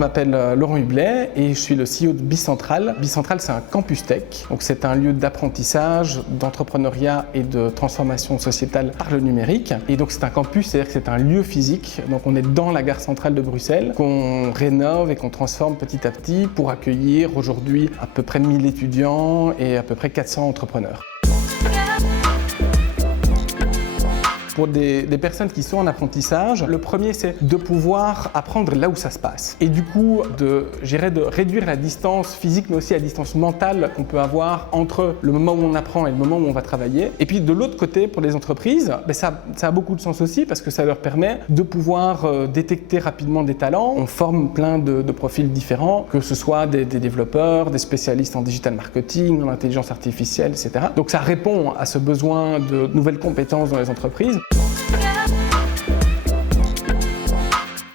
m'appelle Laurent Hublet et je suis le CEO de Bicentral. Bicentral, c'est un campus tech. Donc, c'est un lieu d'apprentissage, d'entrepreneuriat et de transformation sociétale par le numérique. Et donc, c'est un campus, c'est-à-dire que c'est un lieu physique. Donc, on est dans la gare centrale de Bruxelles, qu'on rénove et qu'on transforme petit à petit pour accueillir aujourd'hui à peu près 1000 étudiants et à peu près 400 entrepreneurs. Pour des personnes qui sont en apprentissage, le premier c'est de pouvoir apprendre là où ça se passe. Et du coup, de réduire la distance physique mais aussi la distance mentale qu'on peut avoir entre le moment où on apprend et le moment où on va travailler. Et puis de l'autre côté, pour les entreprises, ça a beaucoup de sens aussi parce que ça leur permet de pouvoir détecter rapidement des talents. On forme plein de profils différents, que ce soit des développeurs, des spécialistes en digital marketing, en intelligence artificielle, etc. Donc ça répond à ce besoin de nouvelles compétences dans les entreprises.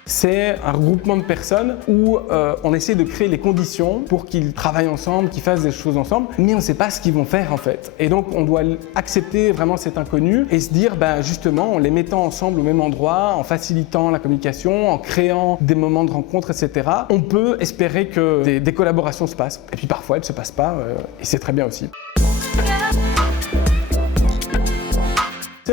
C'est un regroupement de personnes où on essaie de créer les conditions pour qu'ils travaillent ensemble, qu'ils fassent des choses ensemble, mais on ne sait pas ce qu'ils vont faire en fait. Et donc on doit accepter vraiment cet inconnu et se dire justement en les mettant ensemble au même endroit, en facilitant la communication, en créant des moments de rencontre, etc. On peut espérer que des collaborations se passent. Et puis parfois elles ne se passent pas et c'est très bien aussi.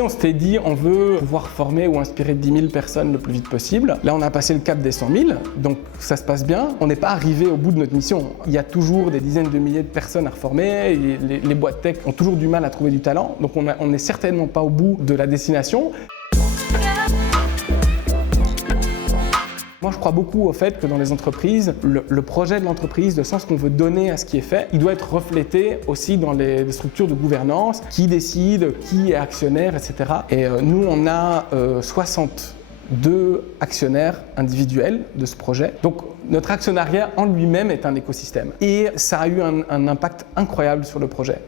On s'était dit, on veut pouvoir former ou inspirer 10 000 personnes le plus vite possible. Là, on a passé le cap des 100 000, donc ça se passe bien. On n'est pas arrivé au bout de notre mission. Il y a toujours des dizaines de milliers de personnes à reformer. Et les boîtes tech ont toujours du mal à trouver du talent, donc on n'est certainement pas au bout de la destination. Moi, je crois beaucoup au fait que dans les entreprises, le projet de l'entreprise, le sens qu'on veut donner à ce qui est fait, il doit être reflété aussi dans les structures de gouvernance, qui décide, qui est actionnaire, etc. Et nous, on a 62 actionnaires individuels de ce projet. Donc, notre actionnariat en lui-même est un écosystème. Et ça a eu un impact incroyable sur le projet.